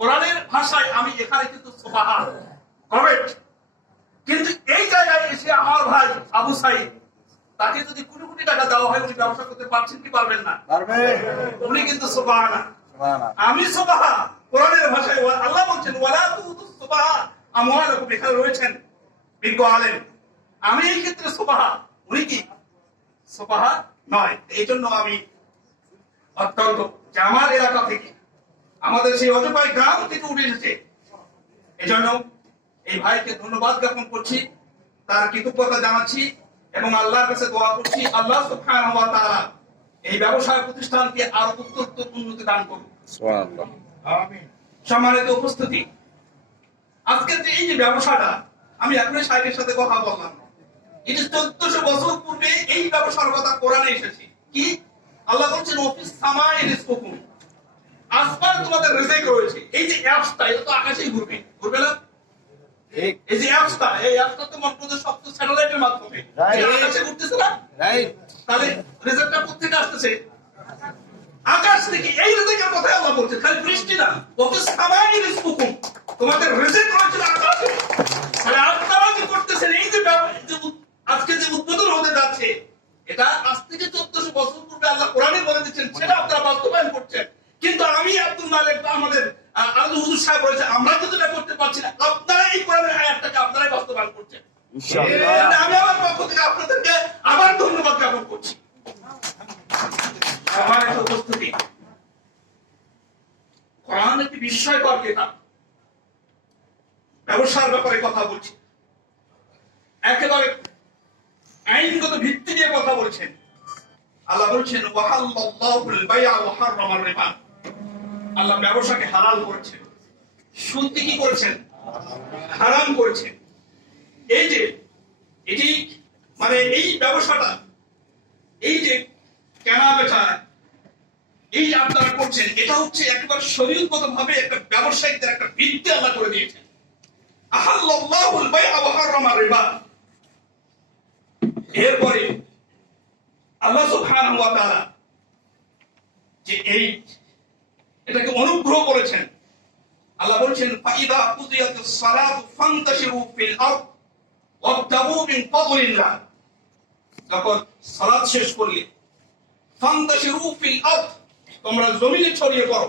কোরআনের ভাষায় আমি এখানে কিন্তু সুবহান কমেন্ট, কিন্তু এই জায়গায় এসে আমার ভাই আবু সাইদ, তাকে যদি কোটি কোটি টাকা দেওয়া হয় উনি ব্যবসা করতে পারছেন কি পারবেন না? উনি কিন্তু সুবহান, আমি সুবহান। কোরআনের ভাষায় আল্লাহ বলছেন ওয়ালা তুতুস সুবহান আমওয়ালাকুম, এখানে রয়েছেন বিজ্ঞ আলেম। আমি এই ক্ষেত্রে সুবহান, উনি কি সুবহান নয়। এই জন্য আমি অত্যন্ত যে আমার এলাকা থেকে, আমাদের সেই অজপাই গ্রাম থেকে উঠে এসেছে, এই জন্য এই ভাইকে ধন্যবাদ জ্ঞাপন করছি, তার কৃতজ্ঞতা জানাচ্ছি এবং আল্লাহর কাছে দোয়া করছি আল্লাহ সুবহানাহু ওয়া তাআলা এই ব্যবসায় প্রতিষ্ঠানকে আরো উত্তরোত্তর উন্নতি দান করুন। সুবহানাল্লাহ, আমিন। সম্মানিত উপস্থিতি, আজকের যে এই যে ব্যবসাটা, আমি এখনই সাহেবের সাথে কথা বললাম, এটি 1400 বছর পূর্বে এই ব্যবসার কথা কোরআনে এসেছে। কি আল্লাহ বলছেন অফিস সামাই রিজকুকুম, আসমান তোমাদের রিজিক রয়েছে। এই যে অ্যাপসটা, এটা তো আকাশেই ঘুরবে, ঘুরবে না? এই যে অ্যাপসটা, এই অ্যাপসটা তো মধ্যে শক্ত স্যাটেলাইটের মাধ্যমে আকাশে ঘুরতেছে না? রাইট। তাহলে রিজিকটা কোথা থেকে আসতেছে? আকাশ থেকে। এই রিজিকের কথা আল্লাহ বলছে, খালি বৃষ্টি না, অফিস সামাই রিজকুকুম, তোমাদের রিজিক রয়েছে আকাশে। তাহলে আপনারা কি করতেছেন? এই যে আজকে যে উদ্বোধন হতে যাচ্ছে, এটা আজ থেকে 1400 বছর পূর্বে আল্লাহ কোরআনে বলে দিচ্ছেন, সেটা আপনারা বাস্তবায়ন করছেন। কিন্তু আমি আব্দুল মালিক বা আমাদের আলাদা হুজুর সাহেব বলেছে, আমরা তো যেটা করতে পারছি না, আপনারা এই কোরআনের আয়াতটাকে আপনারাই বাস্তবায়ন করছেন। ইনশাআল্লাহ আমি আমার পক্ষ থেকে আপনাদেরকে আবার ধন্যবাদ জ্ঞাপন করছি। আমার একটা উপস্থিতি, কোরআন একটি বিস্ময়কর কিতাব। ব্যবসার ব্যাপারে কথা বলছি, একেবারে আইনগত ভিত্তি দিয়ে কথা বলছেন। আল্লাহ বলছেন ওয়াহাল্লাল্লাহুল বাই'a ওয়া হাররামার রিবা, আল্লাহ ব্যবসাকে হালাল করেছেন, সুদকে কি করেছেন? হারাম করেছেন। এই যে এটি মানে এই ব্যবসাটা, এই যে কেনা বেচা, এই আপনারা করছেন, এটা হচ্ছে একেবারে শরীয়তগতভাবে একটা ব্যবসায়িকদের একটা ভিত্তি আল্লাহ করে দিয়েছেন। আহাল্লাল্লাহুল বাই'a ওয়া হাররামার রিবা। এরপরে আল্লাহ সুবহানাহু ওয়া তাআলা যে এটাকে অনুগ্রহ করেছেন। আল্লাহ বলছেন ফাইদা কুদিয়াতুস সালাতু ফান্তাশিরু ফিল আরদ ওয়াবতাগু মিন ফাদলিল্লাহ, যখন সালাত শেষ করলে ফান্তাশিরু ফিল আরদ, তোমরা জমিনে ছড়িয়ে পড়ো,